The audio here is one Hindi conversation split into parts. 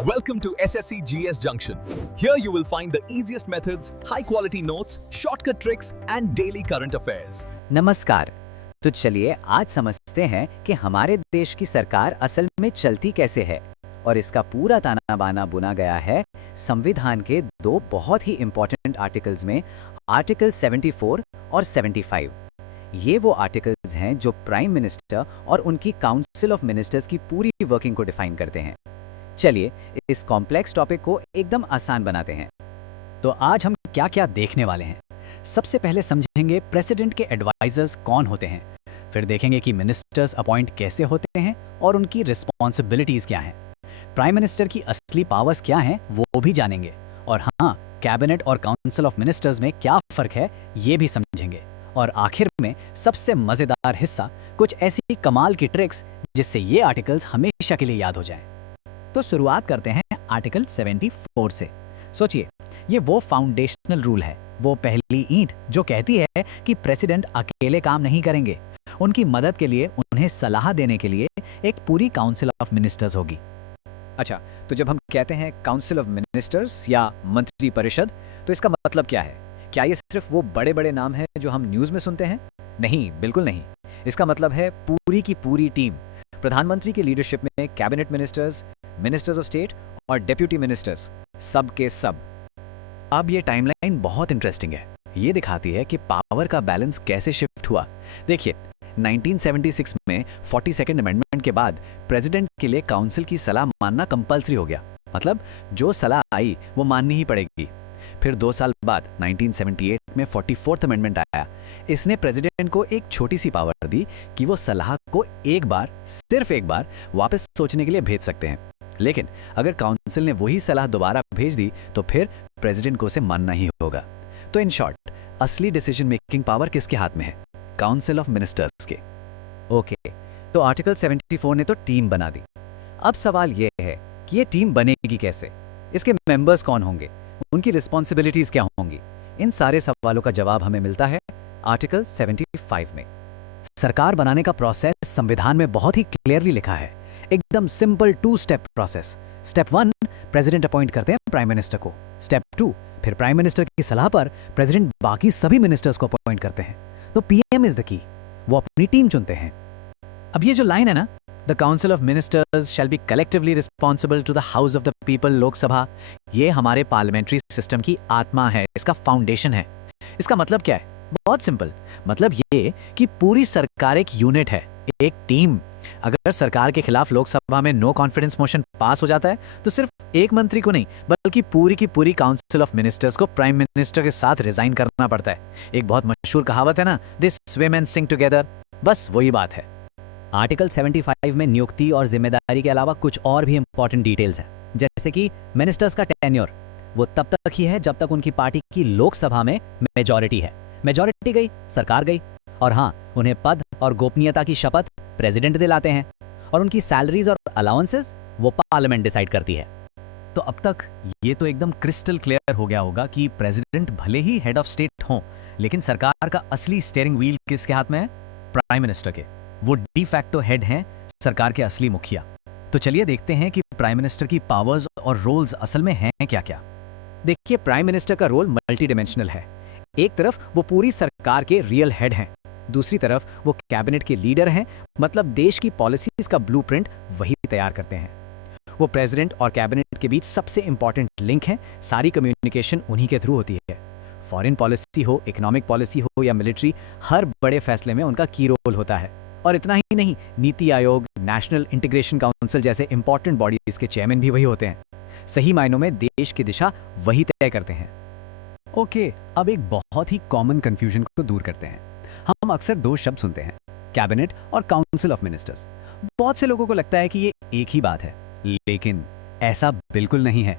Welcome to SSC GS Junction. Here you will find the easiest methods, high quality notes, shortcut tricks and daily current affairs. नमस्कार। तो चलिए आज समझते हैं कि हमारे देश की सरकार असल में चलती कैसे है और इसका पूरा ताना बाना बुना गया है संविधान के दो बहुत ही इंपॉर्टेंट आर्टिकल्स में, आर्टिकल 74 और 75। ये वो आर्टिकल्स हैं जो प्राइम मिनिस्टर और उनकी काउंसिल ऑफ मिनिस्टर्स की पूरी वर्किंग को डिफाइन करते हैं। चलिए इस कॉम्प्लेक्स टॉपिक को एकदम आसान बनाते हैं। तो आज हम क्या क्या देखने वाले हैं। सबसे पहले समझेंगे प्रेसिडेंट के एडवाइजर्स कौन होते हैं, फिर देखेंगे कि मिनिस्टर्स अपॉइंट कैसे होते हैं और उनकी रिस्पॉन्सिबिलिटीज क्या हैं, प्राइम मिनिस्टर की असली पावर्स क्या हैं वो भी जानेंगे, और हाँ, कैबिनेट और काउंसिल ऑफ मिनिस्टर्स में क्या फर्क है ये भी समझेंगे। और आखिर में सबसे मजेदार हिस्सा, कुछ ऐसी कमाल की ट्रिक्स जिससे ये आर्टिकल्स हमेशा के लिए याद हो जाएं। तो शुरुआत करते हैं आर्टिकल 74 से। सोचिए, ये वो फाउंडेशनल रूल है, वो पहली ईंट जो कहती है कि प्रेसिडेंट अकेले काम नहीं करेंगे, उनकी मदद के लिए, उन्हें सलाह देने के लिए एक पूरी काउंसिल ऑफ मिनिस्टर्स होगी। अच्छा, तो जब हम कहते हैं काउंसिल ऑफ मिनिस्टर्स या मंत्री परिषद, तो इसका मतलब क्या है? क्या ये सिर्फ वो बड़े बड़े नाम हैं जो हम न्यूज़ में सुनते हैं? नहीं, बिल्कुल नहीं। इसका मतलब है पूरी की पूरी टीम। प्रधानमंत्री की लीडरशिप में cabinet ministers, ministers of state और डेप्यूटी मिनिस्टर्स, सब के सब। अब ये टाइमलाइन बहुत इंटरेस्टिंग है। ये दिखाती है कि पावर का बैलेंस कैसे शिफ्ट हुआ। देखिए, 1976 में 42nd अमेंडमेंट के बाद प्रेसिडेंट के लिए काउंसिल की सलाह मानना कंपल्सरी हो गया। मतलब जो सलाह आई वो माननी ही पड़ेगी। फिर 2 साल बाद 1978 में 44th अमेंडमेंट आया। इसने प्रेसिडेंट को एक छोटी सी पावर दी कि वो सलाह को एक बार, सिर्फ एक बार वापस सोचने के लिए भेज सकते हैं। लेकिन अगर काउंसिल ने वही सलाह दोबारा भेज दी तो फिर प्रेसिडेंट को उसे मानना ही होगा। तो इन शॉर्ट, असली डिसीजन मेकिंग पावर किसके हाथ में है? काउंसिल ऑफ मिनिस्टर्स के। ओके, तो आर्टिकल 74 ने तो टीम बना दी। अब सवाल यह है कि ये टीम बनेगी कैसे? इसके मेंबर्स कौन होंगे? उनकी रिस्पॉन्सिबिलिटीज क्या होंगी? इन सारे सवालों का जवाब हमें मिलता है आर्टिकल 75 में। सरकार बनाने का प्रोसेस संविधान में बहुत ही क्लियरली लिखा है, एकदम simple 2 step process. Step 1, president appoint करते हैं प्राइम मिनिस्टर को। स्टेप 2, फिर प्राइम मिनिस्टर की सलाह पर प्रेसिडेंट बाकी सभी मिनिस्टर्स को अपॉइंट करते हैं। तो पीएम इज द की, वो अपनी टीम चुनते हैं। अब ये जो लाइन है ना, the council of ministers shall be collectively responsible to the house of the people, Lok Sabha, ये हमारे पार्लियामेंट्री सिस्टम की आत्मा है, इसका फाउंडेशन है। इसका मतलब क्या है? बहुत सिंपल, मतलब ये कि पूरी सरकार एक यूनिट है, एक टीम। अगर सरकार के खिलाफ लोकसभा में नो कॉन्फिडेंस मोशन पास हो जाता है तो सिर्फ एक मंत्री को नहीं, बल्कि पूरी की पूरी काउंसिल ऑफ मिनिस्टर्स को प्राइम मिनिस्टर के साथ रिजाइन करना पड़ता है। एक बहुत मशहूर कहावत है ना, this swim and sink together, बस वही बात है। आर्टिकल 75 में नियुक्ति और जिम्मेदारी के अलावा कुछ और भी इंपॉर्टेंट डिटेल्स हैं, जैसे कि मिनिस्टर्स का टेन्योर, वो तब तक ही है जब तक उनकी पार्टी की लोकसभा में मेजॉरिटी है। मेजॉरिटी गई, सरकार गई। और हाँ, उन्हें पद और गोपनीयता की शपथ प्रेसिडेंट दिलाते हैं, और उनकी सैलरीज और अलाउंसेस वो पार्लियामेंट डिसाइड करती है। तो अब तक ये तो एकदम क्रिस्टल क्लियर हो गया होगा कि प्रेसिडेंट भले ही हेड ऑफ स्टेट हों, लेकिन सरकार का असली स्टीयरिंग व्हील किसके हाथ में है? प्राइम मिनिस्टर के। वो डी फैक्टो हेड हैं, सरकार के असली मुखिया। तो चलिए देखते हैं कि प्राइम मिनिस्टर की पावर्स और रोल्स असल में हैं क्या क्या। देखिए, प्राइम मिनिस्टर का रोल मल्टी डिमेंशनल है। एक तरफ वो पूरी सरकार के रियल हेड हैं, दूसरी तरफ वो कैबिनेट के लीडर हैं, मतलब देश की पॉलिसीज का ब्लूप्रिंट वही तैयार करते हैं। वो प्रेसिडेंट और कैबिनेट के बीच सबसे इंपॉर्टेंट लिंक है, सारी कम्युनिकेशन उन्हीं के थ्रू होती है। फॉरेन पॉलिसी हो, इकोनॉमिक पॉलिसी हो या मिलिट्री, हर बड़े फैसले में उनका की रोल होता है। और इतना ही नहीं, NITI Aayog, national integration council जैसे इंपॉर्टेंट बॉडीज के चेयरमैन भी वही होते हैं। सही मायनों में देश की दिशा वही तय करते हैं। ओके, अब एक बहुत ही कॉमन कंफ्यूजन को दूर करते हैं। हम अक्सर 2 शब्द सुनते हैं, कैबिनेट और काउंसिल ऑफ मिनिस्टर्स। बहुत से लोगों को लगता है कि ये एक ही बात है, लेकिन ऐसा बिल्कुल नहीं है।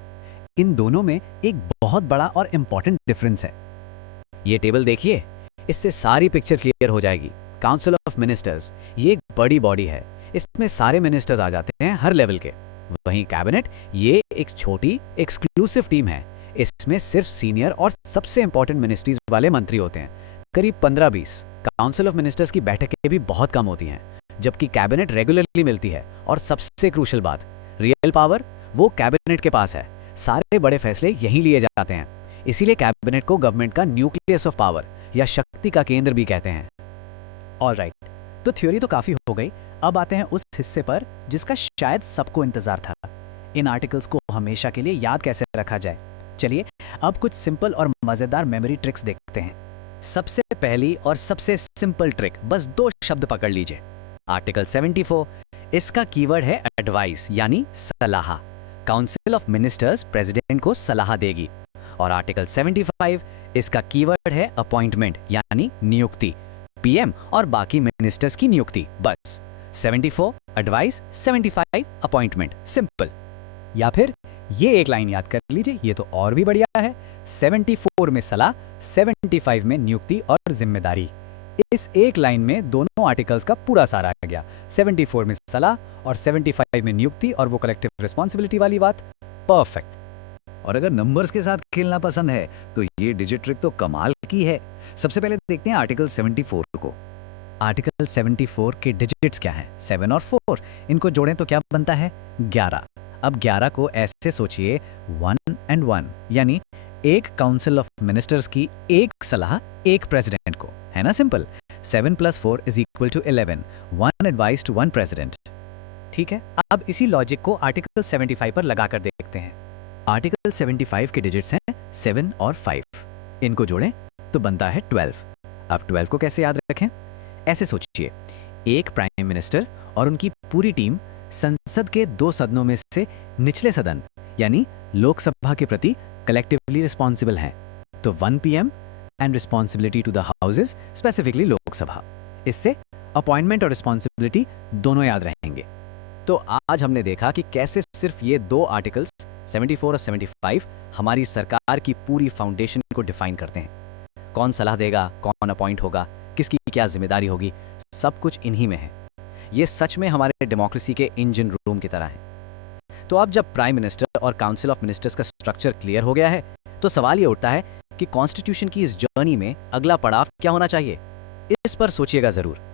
इन दोनों में एक बहुत बड़ा और इंपॉर्टेंट डिफरेंस है। ये टेबल देखिए, इससे सारी पिक्चर क्लियर हो जाएगी। काउंसिल ऑफ मिनिस्टर्स ये एक बड़ी बॉडी है, इसमें सारे मिनिस्टर्स आ जाते हैं हर लेवल के। वहीं कैबिनेट ये एक छोटी एक्सक्लूसिव टीम है, इसमें सिर्फ सीनियर और सबसे इंपॉर्टेंट मिनिस्ट्रीज वाले मंत्री होते हैं, करीब 15-20। काउंसिल ऑफ मिनिस्टर्स की बैठकें भी बहुत कम होती हैं, जबकि कैबिनेट रेगुलरली मिलती है। और सबसे क्रूशियल बात, रियल पावर वो कैबिनेट के पास है। सारे बड़े फैसले यहीं लिए जाते हैं। इसीलिए कैबिनेट को गवर्नमेंट का न्यूक्लियस ऑफ पावर या शक्ति का केंद्र भी कहते हैं। ऑलराइट, तो थ्योरी तो काफी हो गई। अब आते हैं उस हिस्से पर जिसका शायद सबको इंतजार था। इन आर्टिकल्स को हमेशा के लिए याद कैसे रखा जाए। चलिए अब कुछ सिंपल और मजेदार मेमोरी ट्रिक्स देखते हैं। सबसे पहली और सबसे सिंपल ट्रिक, बस 2 शब्द पकड़ लीजिए। आर्टिकल 74, इसका कीवर्ड है एडवाइस यानी सलाह। काउंसिल ऑफ मिनिस्टर्स प्रेसिडेंट को सलाह देगी। और आर्टिकल 75, इसका कीवर्ड है अपॉइंटमेंट यानी नियुक्ति, पीएम और बाकी मिनिस्टर्स की नियुक्ति। बस 74 एडवाइस, 75 अपॉइंटमेंट, सिंपल। या फिर ये एक लाइन याद कर लीजिए, ये तो और भी बढ़िया है। 74 में सलाह, 75 में नियुक्ति और जिम्मेदारी। इस एक लाइन में दोनों आर्टिकल्स का पूरा सार आ गया। 74 में सलाह और 75 में नियुक्ति और वो कलेक्टिव रिस्पॉन्सिबिलिटी वाली बात। परफेक्ट। और अगर नंबर्स के साथ खेलना पसंद है तो ये डिजिट ट्रिक तो कमाल की है। सबसे पहले देखते हैं आर्टिकल 74 को। आर्टिकल 74 के डिजिट्स क्या हैं? 7 और 4, इनको जोड़ें तो क्या बनता है? 11। अब 11 को ऐसे सोचिए 1 and 1, यानी एक काउंसिल ऑफ मिनिस्टर्स की एक सलाह एक प्रेसिडेंट को, है ना सिंपल। 7 + 4 = 11, 1 advice to 1 president. ठीक है, अब इसी लॉजिक को आर्टिकल 75 पर लगाकर देखते हैं। आर्टिकल 75 के डिजिट्स हैं 7 और 5, इनको जोड़ें तो बनता है 12। अब 12 को कैसे याद रखें? ऐसे सोचिए, एक प्राइम मिनिस्टर और उनकी पूरी टीम संसद के 2 सदनों में से निचले सदन यानी लोकसभा के प्रति कलेक्टिवली रिस्पॉन्सिबल हैं। तो 1 PM and responsibility to the houses, specifically Lok Sabha. इससे अपॉइंटमेंट और रिस्पॉन्सिबिलिटी दोनों याद रहेंगे। तो आज हमने देखा कि कैसे सिर्फ ये 2 आर्टिकल्स 74 और 75 हमारी सरकार की पूरी फाउंडेशन को डिफाइन करते हैं। कौन सलाह देगा, कौन अपॉइंट होगा, किसकी क्या जिम्मेदारी होगी, सब कुछ इन्हीं में है। ये सच में हमारे डेमोक्रेसी के इंजन रूम की तरह है। तो अब जब प्राइम मिनिस्टर और काउंसिल ऑफ मिनिस्टर्स का स्ट्रक्चर क्लियर हो गया है, तो सवाल ये उठता है कि कॉन्स्टिट्यूशन की इस जर्नी में अगला पड़ाव क्या होना चाहिए। इस पर सोचिएगा जरूर।